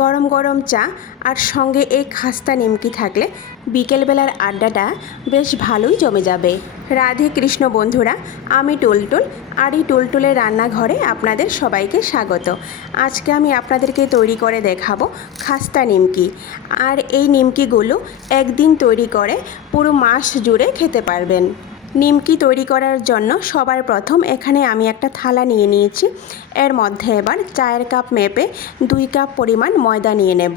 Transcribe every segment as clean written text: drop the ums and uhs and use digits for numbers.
গরম গরম চা আর সঙ্গে এই খাস্তা নিমকি থাকলে বিকেলবেলার আড্ডাটা বেশ ভালোই জমে যাবে। রাধে কৃষ্ণ বন্ধুরা, আমি টুলটুল আর এই টুলটুলের রান্নাঘরে আপনাদের সবাইকে স্বাগত। আজকে আমি আপনাদেরকে তৈরি করে দেখাবো খাস্তা নিমকি। আর এই নিমকিগুলো একদিন তৈরি করে পুরো মাস জুড়ে খেতে পারবেন। নিমকি তৈরি করার জন্য সবার প্রথম এখানে আমি একটা থালা নিয়ে নিয়েছি। এর মধ্যে এবার চায়ের কাপ মেপে 2 কাপ পরিমাণ ময়দা নিয়ে নেব।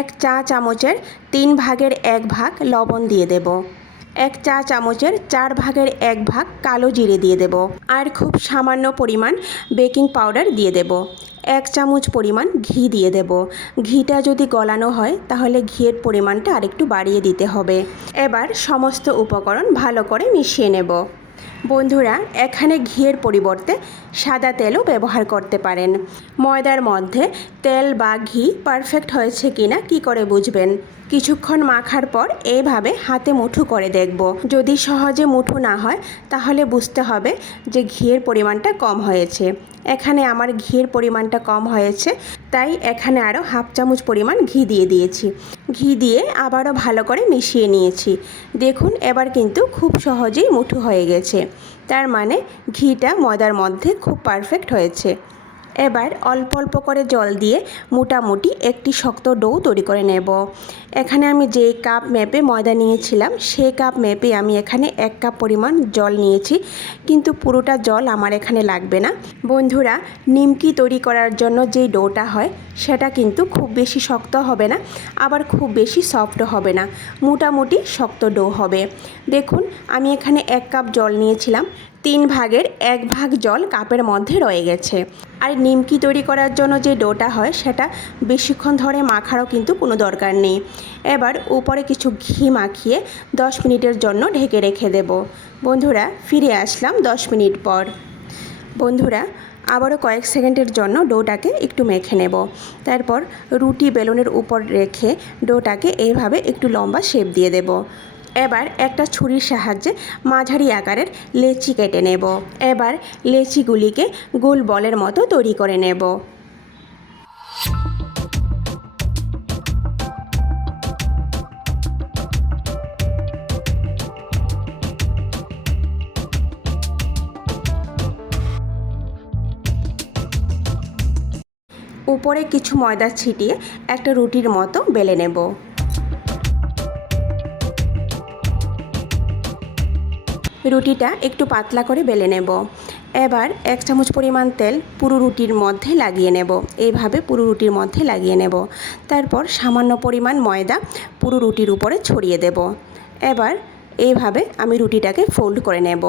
1 চা চামচের 3 ভাগের 1 ভাগ লবণ দিয়ে দেব। 1 চা চামচের 4 ভাগের 1 ভাগ কালো জিরে দিয়ে দেব। আর খুব সামান্য পরিমাণ বেকিং পাউডার দিয়ে দেব। 1 চামচ পরিমাণ ঘি দিয়ে দেব। ঘিটা যদি গলানো হয় তাহলে ঘিয়ের পরিমাণটা আরেকটু বাড়িয়ে দিতে হবে। এবার সমস্ত উপকরণ ভালো করে মিশিয়ে নেব। বন্ধুরা, এখানে ঘিয়ের পরিবর্তে সাদা তেলও ব্যবহার করতে পারেন। ময়দার মধ্যে তেল বা ঘি পারফেক্ট হয়েছে কিনা কি করে বুঝবেন? কিছুক্ষণ মাখার পর এইভাবে হাতে মুঠো করে দেখব। যদি সহজে মুঠো না হয় তাহলে বুঝতে হবে যে ঘিয়ের পরিমাণটা কম হয়েছে। এখানে আমার ঘিয়ের পরিমাণটা কম হয়েছে, তাই এখানে আরও হাফ চামচ পরিমাণ ঘি দিয়ে দিয়েছি। ঘি দিয়ে আবারও ভালো করে মিশিয়ে নিয়েছি। দেখুন, এবার কিন্তু খুব সহজেই মুঠো হয়ে গেছে। তার মানে ঘিটা ময়দার মধ্যে খুব পারফেক্ট হয়েছে। এবার অল্প অল্প করে জল দিয়ে মোটামুটি একটি শক্ত ডো তৈরি করে নেব। এখানে আমি যেই কাপ মেপে ময়দা নিয়েছিলাম সেই কাপ মেপে আমি এখানে 1 কাপ পরিমাণ জল নিয়েছি, কিন্তু পুরোটা জল আমার এখানে লাগবে না। বন্ধুরা, নিমকি তৈরি করার জন্য যেই ডোটা হয় সেটা কিন্তু খুব বেশি শক্ত হবে না, আবার খুব বেশি সফটও হবে না, মোটামুটি শক্ত ডো হবে। দেখুন, আমি এখানে 1 কাপ জল নিয়েছিলাম, 3 ভাগের 1 ভাগ জল কাপের মধ্যে রয়ে গেছে। আর নিমকি তৈরি করার জন্য যে ডোটা হয় সেটা বেশিক্ষণ ধরে মাখারও কিন্তু কোনো দরকার নেই। এবার উপরে কিছু ঘি মাখিয়ে 10 মিনিটের জন্য ঢেকে রেখে দেব। বন্ধুরা, ফিরে আসলাম 10 মিনিট পর। বন্ধুরা, আবারও কয়েক সেকেন্ডের জন্য ডোটাকে একটু মেখে নেব। তারপর রুটি বেলুনের উপর রেখে ডোটাকে এইভাবে একটু লম্বা শেপ দিয়ে দেব। এবার একটা ছুরির সাহায্যে মাঝারি আকারের লেচি কেটে নেব। এবার লেচিগুলিকে গোল বলের মতো তৈরি করে নেব। উপরে কিছু ময়দা ছিটিয়ে একটা রুটির মতো বেলে নেব। রুটিটা একটু পাতলা করে বেলে নেব। এবার 1 চামচ পরিমাণ তেল পুরো রুটির মধ্যে লাগিয়ে নেব। এইভাবে পুরো রুটির মধ্যে লাগিয়ে নেব। তারপর সামান্য পরিমাণ ময়দা পুরো রুটির উপরে ছড়িয়ে দেব। এবার এইভাবে আমি রুটিটাকে ফোল্ড করে নেব।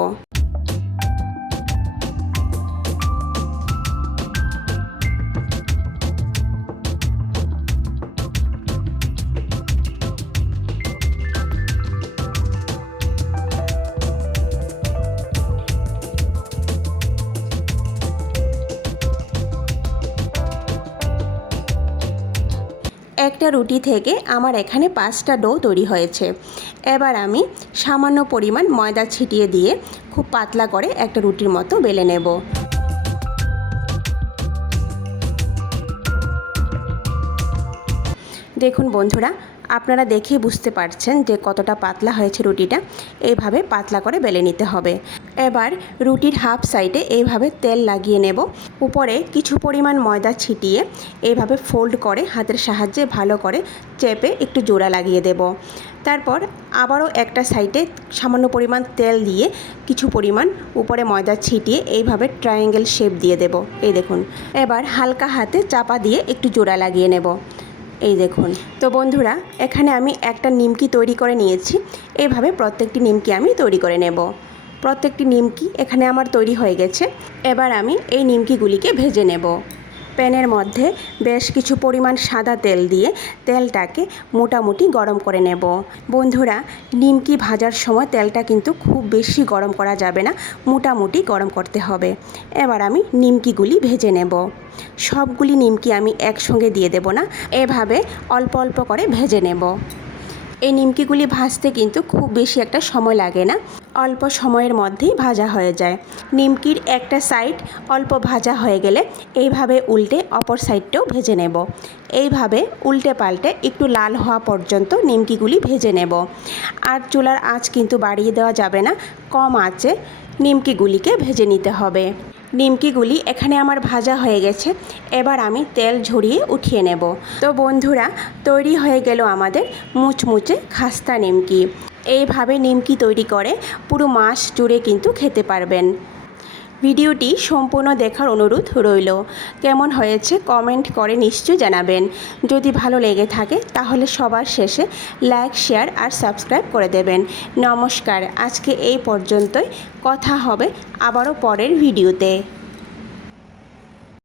একটা রুটি থেকে আমার এখানে 5টা ডো তৈরি হয়েছে। এবার আমি সামান্য পরিমাণ ময়দা ছিটিয়ে দিয়ে খুব পাতলা করে একটা রুটির মতো বেলে নেব। দেখুন বন্ধুরা, আপনারা দেখেই বুঝতে পারছেন যে কতটা পাতলা হয়েছে রুটিটা। এইভাবে পাতলা করে বেলে নিতে হবে। এবার রুটির হাফ সাইডে এইভাবে তেল লাগিয়ে নেব। উপরে কিছু পরিমাণ ময়দা ছিটিয়ে এইভাবে ফোল্ড করে হাতের সাহায্যে ভালো করে চেপে একটু জোড়া লাগিয়ে দেব। তারপর আবারও একটা সাইডে সামান্য পরিমাণ তেল দিয়ে কিছু পরিমাণ উপরে ময়দা ছিটিয়ে এইভাবে ট্রায়াঙ্গেল শেপ দিয়ে দেব। এই দেখুন, এবার হালকা হাতে চাপা দিয়ে একটু জোড়া লাগিয়ে নেব। এই দেখুন। তো বন্ধুরা, এখানে আমি একটা নিমকি তৈরি করে নিয়েছি। এইভাবে প্রত্যেকটি নিমকি আমি তৈরি করে নেব। প্রত্যেকটি নিমকি এখানে আমার তৈরি হয়ে গেছে। এবার আমি এই নিমকিগুলিকে ভেজে নেব। প্যানের মধ্যে বেশ কিছু পরিমাণ সাদা তেল দিয়ে তেলটাকে মোটামুটি গরম করে নেব। বন্ধুরা, নিমকি ভাজার সময় তেলটা কিন্তু খুব বেশি গরম করা যাবে না, মোটামুটি গরম করতে হবে। এবার আমি নিমকিগুলি ভেজে নেব। সবগুলি নিমকি আমি একসঙ্গে দিয়ে দেব না, এভাবে অল্প অল্প করে ভেজে নেব। এই নিমকিগুলি ভাজতে কিন্তু খুব বেশি একটা সময় লাগে না, অল্প সময়ের মধ্যেই ভাজা হয়ে যায়। নিমকির একটা সাইড অল্প ভাজা হয়ে গেলে এইভাবে উল্টে অপর সাইডটাও ভেজে নেব। এইভাবে উল্টে পাল্টে একটু লাল হওয়া পর্যন্ত নিমকিগুলি ভেজে নেব। আর চুলার আঁচ কিন্তু বাড়িয়ে দেওয়া যাবে না, কম আঁচে নিমকিগুলিকে ভেজে নিতে হবে। নিমকিগুলি এখানে আমার ভাজা হয়ে গেছে, এবার আমি তেল ঝরিয়ে উঠিয়ে নেব। তো বন্ধুরা, তৈরি হয়ে গেল আমাদের মুচমুচে খাস্তা নিমকি। এইভাবে নিমকি তৈরি করে পুরো মাস জুড়ে কিন্তু খেতে পারবেন। ভিডিওটি সম্পূর্ণ দেখার অনুরোধ রইল। কেমন হয়েছে কমেন্ট করে নিশ্চয়ই জানাবেন। যদি ভালো লেগে থাকে তাহলে সবার শেষে লাইক, শেয়ার আর সাবস্ক্রাইব করে দেবেন। নমস্কার, আজকে এই পর্যন্তই। কথা হবে আবারও পরের ভিডিওতে।